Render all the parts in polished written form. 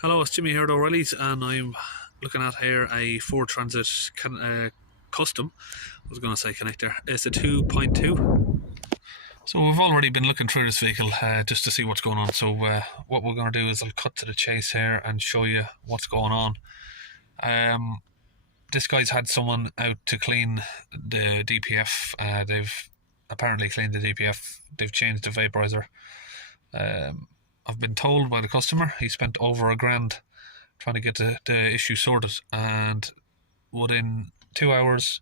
Hello, it's Jimmy here at O'Reilly's, and I'm looking at here a Ford Transit Custom. I was going to say connector. It's a 2.2. So we've already been looking through this vehicle just to see what's going on. So what we're going to do is I'll cut to the chase here and show you what's going on. This guy's had someone out to clean the DPF. They've apparently cleaned the DPF. They've changed the vaporizer. I've been told by the customer he spent over $1,000 trying to get the issue sorted, and within 2 hours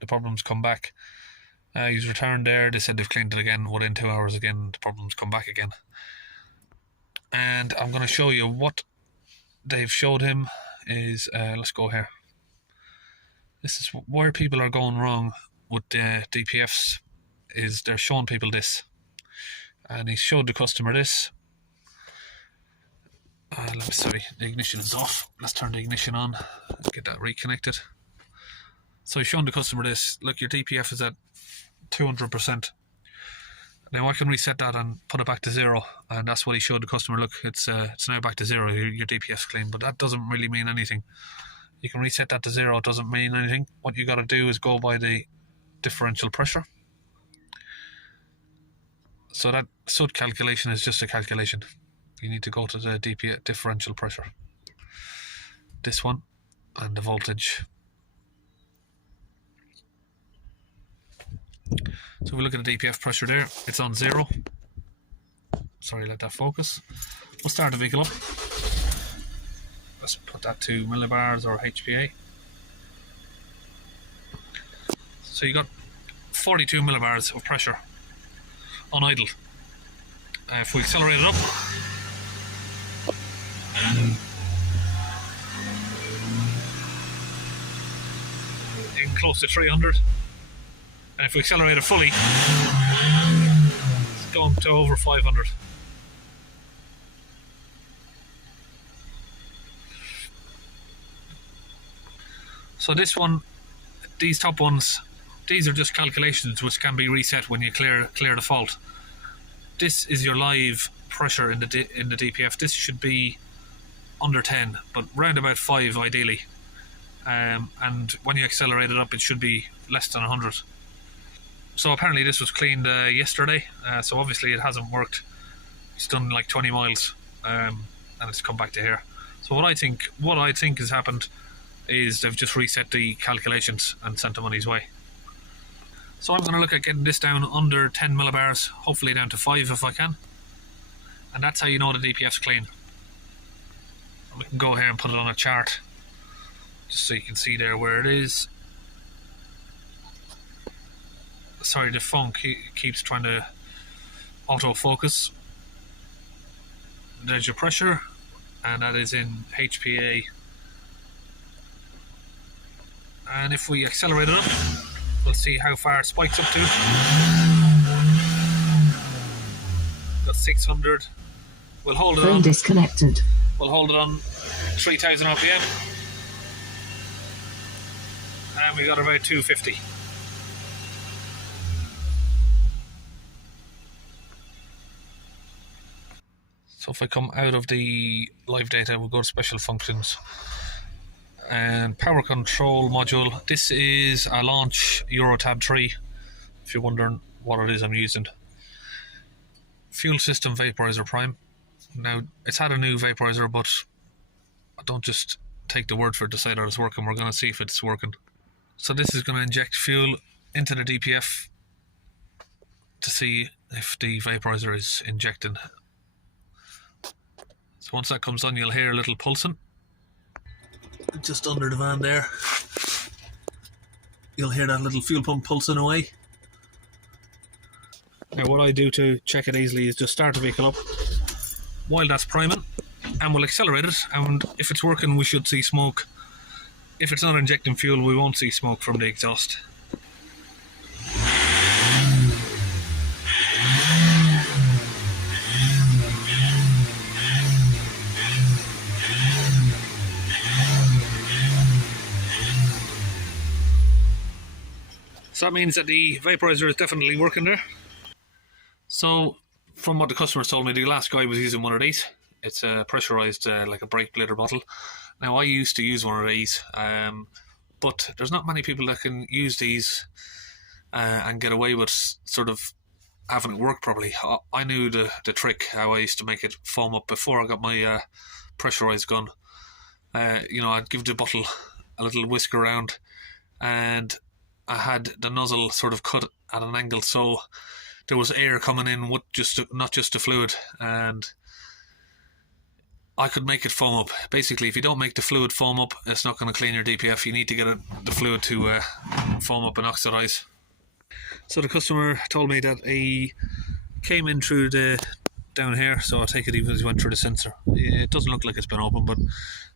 the problems come back. He's returned there. They said they've cleaned it again. Within 2 hours again the problems come back again. And I'm going to show you what they've showed him is let's go here. This is where people are going wrong with the DPFs, is they're showing people this, and he showed the customer this. Sorry, the ignition is off. Let's turn the ignition on. Let's get that reconnected. So he's shown the customer this. Look, your DPF is at 200%. Now I can reset that and put it back to 0, and that's what he showed the customer. Look, it's now back to 0. Your DPF's clean, but that doesn't really mean anything. You can reset that to 0. It doesn't mean anything. What you got to do is go by the differential pressure. So that SUD calculation is just a calculation. You need to go to the DPF differential pressure, this one, and the voltage. So if we look at the DPF pressure there, it's on 0. Sorry, let that focus. We'll start the vehicle up. Let's put that to millibars or HPA. So you got 42 millibars of pressure on idle. If we accelerate it up, in close to 300, and if we accelerate it fully, it's going to over 500. So this one, these top ones, these are just calculations which can be reset when you clear the fault. This is your live pressure in the DPF. This should be under 10, but round about 5 ideally. And when you accelerate it up, it should be less than 100. So apparently this was cleaned yesterday, so obviously it hasn't worked. It's done like 20 miles, and it's come back to here. So what I think has happened is they've just reset the calculations and sent him on his way. So I'm going to look at getting this down under 10 millibars, hopefully down to 5 if I can. And that's how you know the DPF's clean. And we can go here and put it on a chart, just so you can see there where it is. Sorry, the phone keeps trying to autofocus. There's your pressure, and that is in HPA. And if we accelerate it up, we'll see how far it spikes up to. Got 600. We'll hold it on. Disconnected. We'll hold it on 3000 RPM. And we got about 250. So if I come out of the live data, we'll go to special functions. And power control module. This is a launch Eurotab 3, if you're wondering what it is I'm using. Fuel system vaporizer prime. Now it's had a new vaporizer, but I don't just take the word for it to say that it's working. We're going to see if it's working. So this is going to inject fuel into the DPF to see if the vaporizer is injecting. So once that comes on, you'll hear a little pulsing just under the van there. You'll hear that little fuel pump pulsing away. Now what I do to check it easily is just start the vehicle up while that's priming, and we'll accelerate it, and if it's working we should see smoke. If it's not injecting fuel, we won't see smoke from the exhaust. So that means that the vaporizer is definitely working there. So, from what the customers told me, the last guy was using one of these. It's a pressurized, like a brake bladder bottle. Now, I used to use one of these, but there's not many people that can use these and get away with sort of having it work properly. I knew the trick, how I used to make it foam up before I got my pressurized gun. I'd give the bottle a little whisk around, and I had the nozzle sort of cut at an angle so there was air coming in with not just the fluid, and I could make it foam up. Basically, if you don't make the fluid foam up, it's not going to clean your DPF. You need to get the fluid to foam up and oxidize. So the customer told me that he came in through down here, so I take it he went through the sensor. It doesn't look like it's been open, but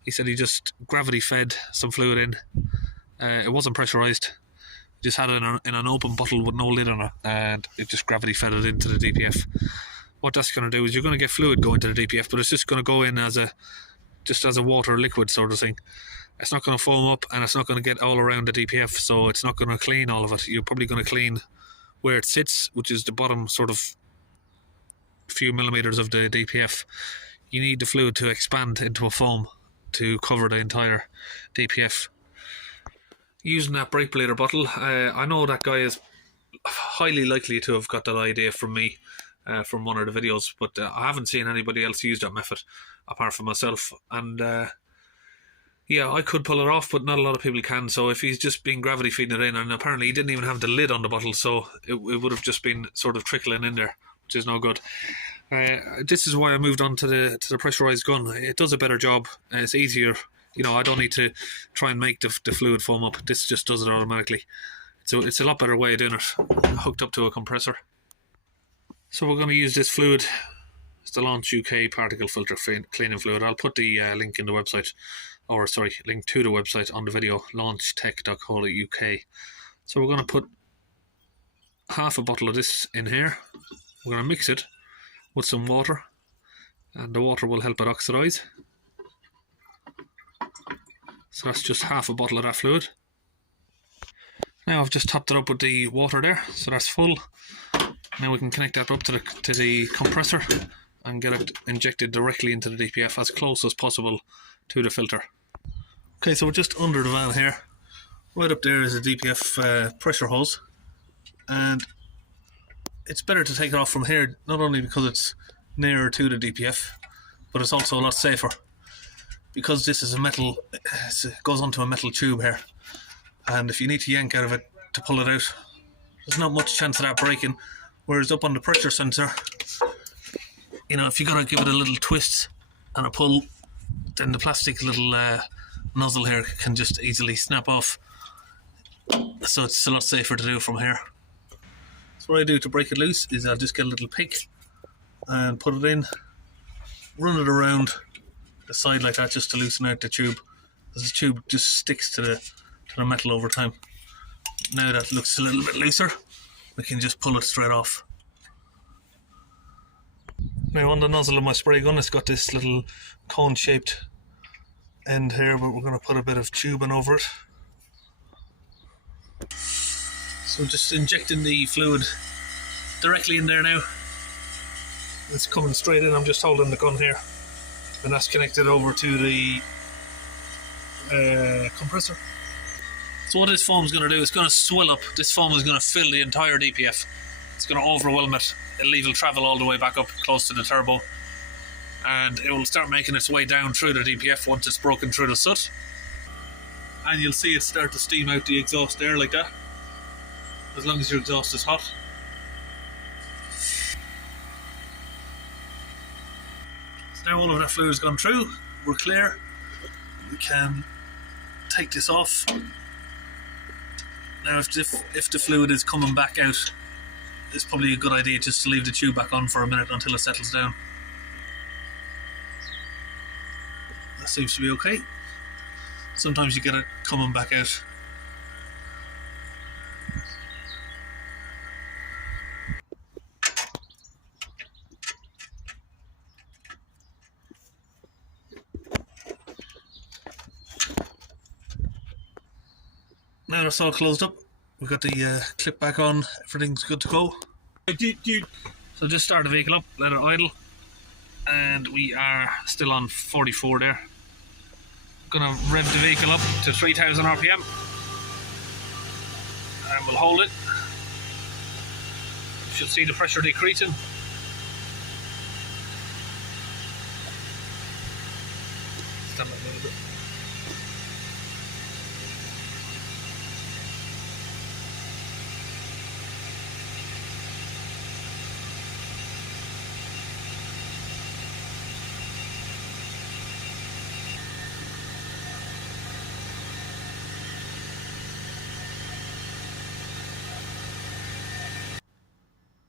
he said he just gravity fed some fluid in. It wasn't pressurized. He just had it in an open bottle with no lid on it, and it just gravity fed it into the DPF. What that's going to do is you're going to get fluid going to the DPF, but it's just going to go in as a water liquid sort of thing. It's not going to foam up, and it's not going to get all around the DPF, so it's not going to clean all of it. You're probably going to clean where it sits, which is the bottom sort of few millimeters of the DPF. You need the fluid to expand into a foam to cover the entire DPF. Using that brake bladder bottle, I know that guy is highly likely to have got that idea from me, from one of the videos, but I haven't seen anybody else use that method apart from myself. And yeah, I could pull it off, but not a lot of people can. So if he's just been gravity feeding it in, and apparently he didn't even have the lid on the bottle, so it would have just been sort of trickling in there, which is no good. This is why I moved on to the pressurized gun. It does a better job. It's easier. I don't need to try and make the fluid foam up. This just does it automatically. So it's a lot better way of doing it, hooked up to a compressor. So we're going to use this fluid. It's the Launch UK particle filter cleaning fluid. I'll put the link in the website, link to the website on the video, launchtech.co.uk. So we're going to put half a bottle of this in here. We're going to mix it with some water, and the water will help it oxidize. So that's just half a bottle of that fluid. Now I've just topped it up with the water there, so that's full. Now we can connect that up to the compressor and get it injected directly into the DPF as close as possible to the filter. Okay, so we're just under the valve here. Right up there is a DPF pressure hose, and it's better to take it off from here, not only because it's nearer to the DPF, but it's also a lot safer. Because this is a metal, it goes onto a metal tube here, and if you need to yank out of it to pull it out, there's not much chance of that breaking. Whereas up on the pressure sensor, if you gotta give it a little twist and a pull, then the plastic little nozzle here can just easily snap off. So it's a lot safer to do from here. So what I do to break it loose is I'll just get a little pick and put it in, run it around the side like that just to loosen out the tube, because the tube just sticks to the metal over time. Now that looks a little bit looser, we can just pull it straight off. Now on the nozzle of my spray gun, it's got this little cone shaped end here, but we're going to put a bit of tubing over it. So just injecting the fluid directly in there now. It's coming straight in. I'm just holding the gun here, and that's connected over to the compressor. So what this foam is going to do, it's going to swell up. This foam is going to fill the entire DPF. It's going to overwhelm it. It'll travel all the way back up close to the turbo, and it will start making its way down through the DPF once it's broken through the soot. And you'll see it start to steam out the exhaust air like that, as long as your exhaust is hot. So now all of that fluid has gone through, we're clear. We can take this off. Now if the fluid is coming back out, it's probably a good idea just to leave the tube back on for a minute until it settles down. That seems to be okay. Sometimes you get it coming back out. Now it's all closed up. We've got the clip back on. Everything's good to go. So just start the vehicle up, let it idle, and we are still on 44 there. Gonna rev the vehicle up to 3000 RPM, and we'll hold it. You should see the pressure decreasing. Stand up a little bit.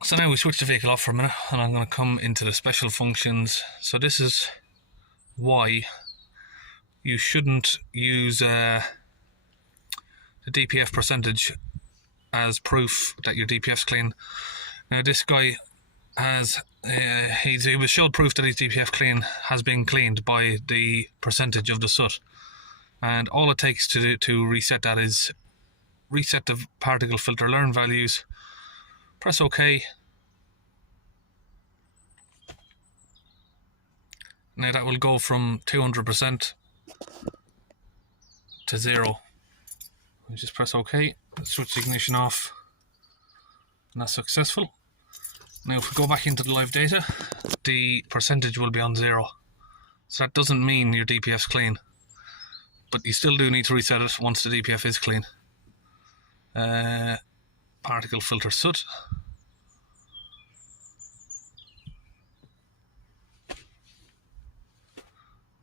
So now we switch the vehicle off for a minute, and I'm going to come into the special functions. So this is why you shouldn't use the DPF percentage as proof that your DPF's clean. Now this guy has, he was showed proof that his DPF clean has been cleaned by the percentage of the soot. And all it takes to reset that is reset the particle filter learn values, press OK. Now that will go from 200% to 0. We just press OK, switch the ignition off, and that's successful. Now if we go back into the live data, the percentage will be on 0. So that doesn't mean your DPF's clean, but you still do need to reset it once the DPF is clean. Particle filter soot.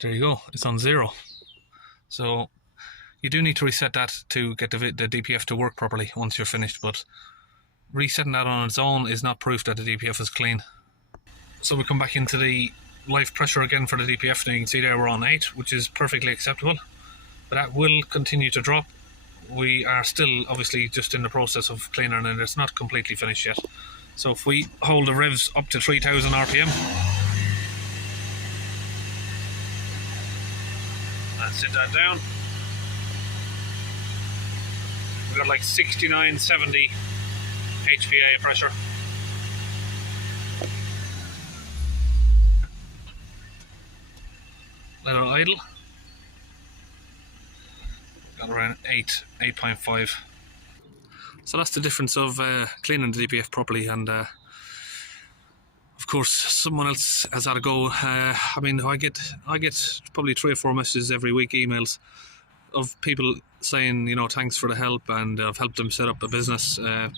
There you go, it's on 0. So you do need to reset that to get the DPF to work properly once you're finished, but resetting that on its own is not proof that the DPF is clean. So we come back into the live pressure again for the DPF. Now you can see there we're on 8, which is perfectly acceptable, but that will continue to drop. We are still obviously just in the process of cleaning, and it's not completely finished yet. So if we hold the revs up to 3000 RPM, and sit that down, we've got like 69, 70 HPA pressure. Let it idle. Got around 8.5. So that's the difference of cleaning the DPF properly, and of course someone else has had a go. I mean, I get probably 3 or 4 messages every week, emails of people saying, you know, thanks for the help, and I've helped them set up a business to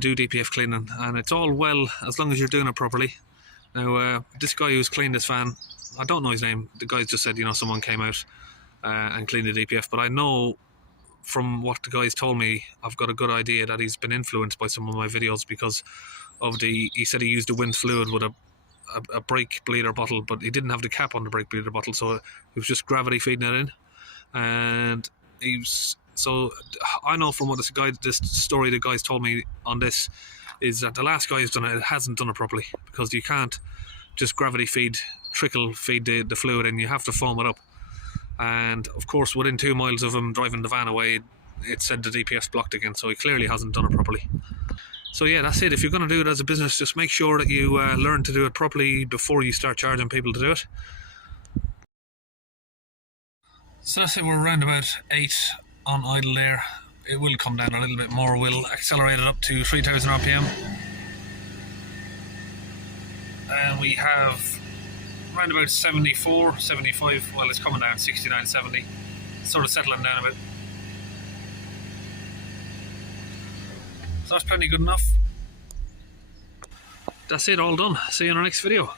do DPF cleaning, and it's all well as long as you're doing it properly. Now this guy who's cleaned this van, I don't know his name. The guy just said, you know, someone came out and cleaned the DPF, but I know from what the guys told me, I've got a good idea that he's been influenced by some of my videos because of he said he used a wind fluid with a brake bleeder bottle, but he didn't have the cap on the brake bleeder bottle, so it was just gravity feeding it in. And so I know from what this story the guys told me on this is that the last guy who's done it hasn't done it properly, because you can't just gravity trickle feed the fluid in. You have to foam it up. And of course within 2 miles of him driving the van away, it said the DPF's blocked again, so he clearly hasn't done it properly. So yeah, that's it. If you're going to do it as a business, just make sure that you learn to do it properly before you start charging people to do it. So that's it, we're around about 8 on idle there. It will come down a little bit more. We'll accelerate it up to 3000 RPM. And we have around about 74, 75, well it's coming down 69, 70. It's sort of settling down a bit. So that's plenty good enough. That's it, all done. See you in our next video.